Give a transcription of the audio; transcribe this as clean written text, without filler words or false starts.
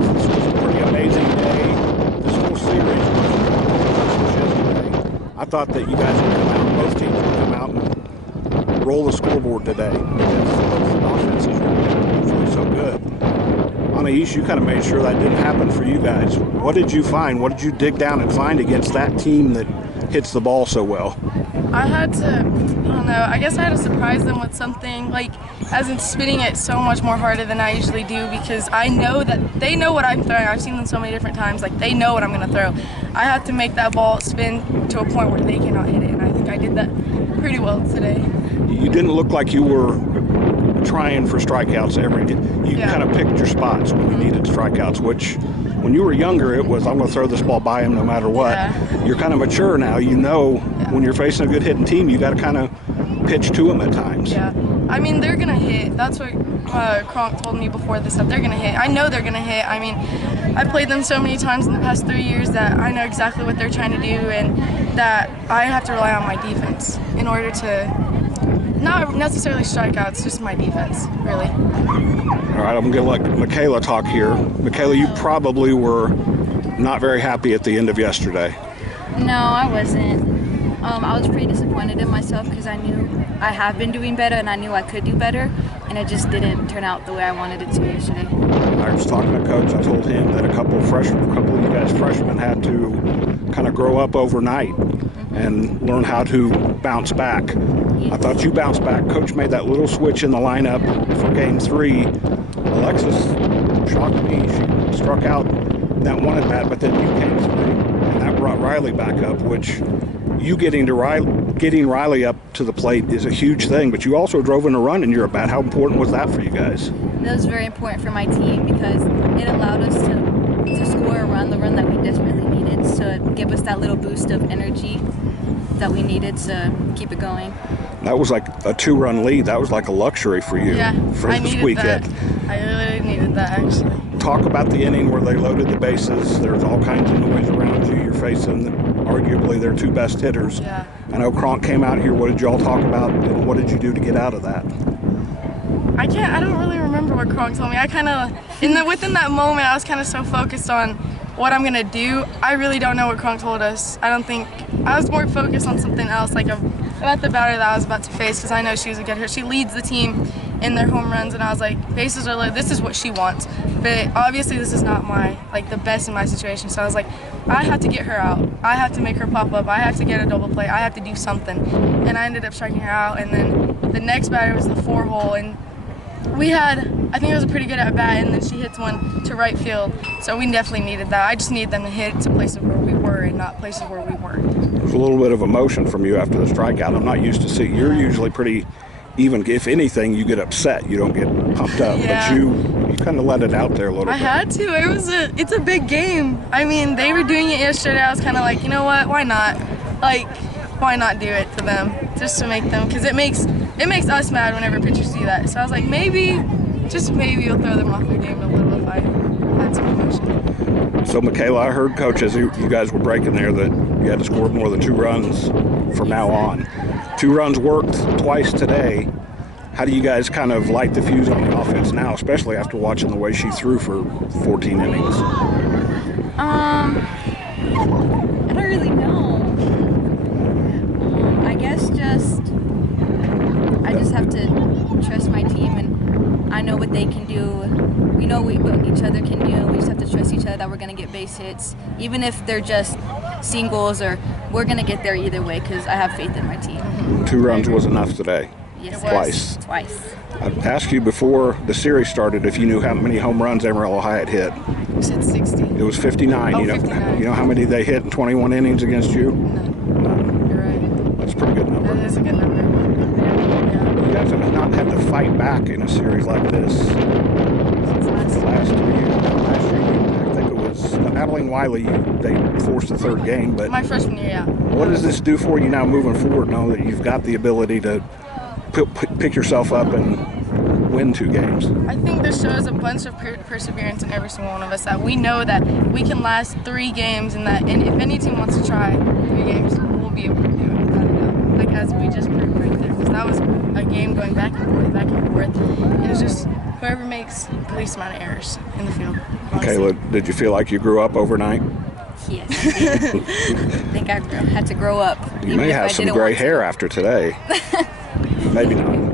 girls, this was a pretty amazing day. This whole series was yesterday. I thought that you guys would come out, both teams would come out and roll the scoreboard today because the offense is usually so good. Anays, you kind of made sure that didn't happen for you guys. What did you find? What did you dig down and find against that team that hits the ball so well? I had to, I don't know, I guess I had to surprise them with something, like, as in spinning it so much more harder than I usually do, because I know that they know what I'm throwing. I've seen them so many different times, like, they know what I'm going to throw. I have to make that ball spin to a point where they cannot hit it, and I think I did that pretty well today. You didn't look like you were trying for strikeouts you kind of picked your spots when you needed strikeouts, which when you were younger it was I'm going to throw this ball by him no matter what. Yeah. You're kind of mature now. You know when you're facing a good hitting team you got to kind of pitch to them at times. Yeah, I mean they're going to hit. That's what Kronk told me before this stuff. They're going to hit. I know they're going to hit. I mean, I played them so many times in the past 3 years that I know exactly what they're trying to do, and that I have to rely on my defense in order to not necessarily strikeouts, just my defense, really. All right, I'm going to let McKayla talk here. McKayla, you probably were not very happy at the end of yesterday. No, I wasn't. I was pretty disappointed in myself because I knew I have been doing better and I knew I could do better, and it just didn't turn out the way I wanted it to yesterday. I was talking to Coach. I told him that a couple of you guys freshmen had to kind of grow up overnight and learn how to bounce back. Yes. I thought you bounced back. Coach made that little switch in the lineup for Game 3. Alexis shocked me. She struck out that one at bat, but then you came through, and that brought Riley back up, which you getting Riley up to the plate is a huge thing, but you also drove in a run in your at bat. How important was that for you guys? That was very important for my team because it allowed us to score a run, the run that we desperately needed, to give us that little boost of energy that we needed to keep it going. That was like a 2-run lead. That was like a luxury for you for this weekend. That. I really needed that, actually. Talk about the inning where they loaded the bases. There's all kinds of noise around you. You're facing arguably their two best hitters. Yeah. I know Kronk came out here. What did y'all talk about, and what did you do to get out of that? I don't really remember what Kronk told me. I kind of, within that moment, I was kind of so focused on what I'm gonna do. I really don't know what Kronk told us. I was more focused on something else, like about the batter that I was about to face, because I know she was a good hitter. She leads the team in their home runs, and I was like, bases are low, this is what she wants. But obviously this is not the best in my situation, so I was like, I have to get her out. I have to make her pop up. I have to get a double play. I have to do something. And I ended up striking her out, and then the next batter was the 4-hole, and I think it was a pretty good at bat, and then she hits one to right field. So we definitely needed that. I just needed them to hit to places where we were and not places where we weren't. There's a little bit of emotion from you after the strikeout. I'm not used to seeing. You're usually pretty even. If anything, you get upset. You don't get pumped up. Yeah. But you kind of let it out there a little bit. I had to. It's a big game. I mean, they were doing it yesterday. I was kind of like, you know what? Why not? Why not do it to them? Just to make them, because it makes us mad whenever pitchers do that. So I was like, just maybe you'll throw them off their game a little if I had some emotion. So McKayla, I heard Coach as you guys were breaking there that you had to score more than 2 runs from now on. 2 runs worked twice today. How do you guys kind of light the fuse on the offense now, especially after watching the way she threw for 14 innings? I don't really know. I guess I just have to trust my team, and I know what they can do. We know what each other can do. We just have to trust each other that we're going to get base hits, even if they're just singles, or we're going to get there either way because I have faith in my team. 2 runs was enough today. Yes, Twice. I asked you before the series started if you knew how many home runs Amarillo High had hit. You said 60. It was 59. Oh, 59. You know how many they hit in 21 innings against you? No. You're right. That's a pretty good number. That is a good number. Yeah. You guys have not had to fight back in a series like this Since the last 3 years. Last year, I think it was Adeline Wiley. They forced the 3rd game, but my freshman year, yeah. what does this do for you now moving forward? Now that you've got the ability to pick yourself up and win 2 games. I think this shows a bunch of perseverance in every single one of us, that we know that we can last 3 games, and if any team wants to try 3 games, we'll be able to do it without a doubt. like as we just proved right there, because that was a game going back and forth, and it's just whoever makes the least amount of errors in the field. Honestly. McKayla, did you feel like you grew up overnight? Yes, I did. I think I had to grow up. You may have some gray hair after today. Maybe not.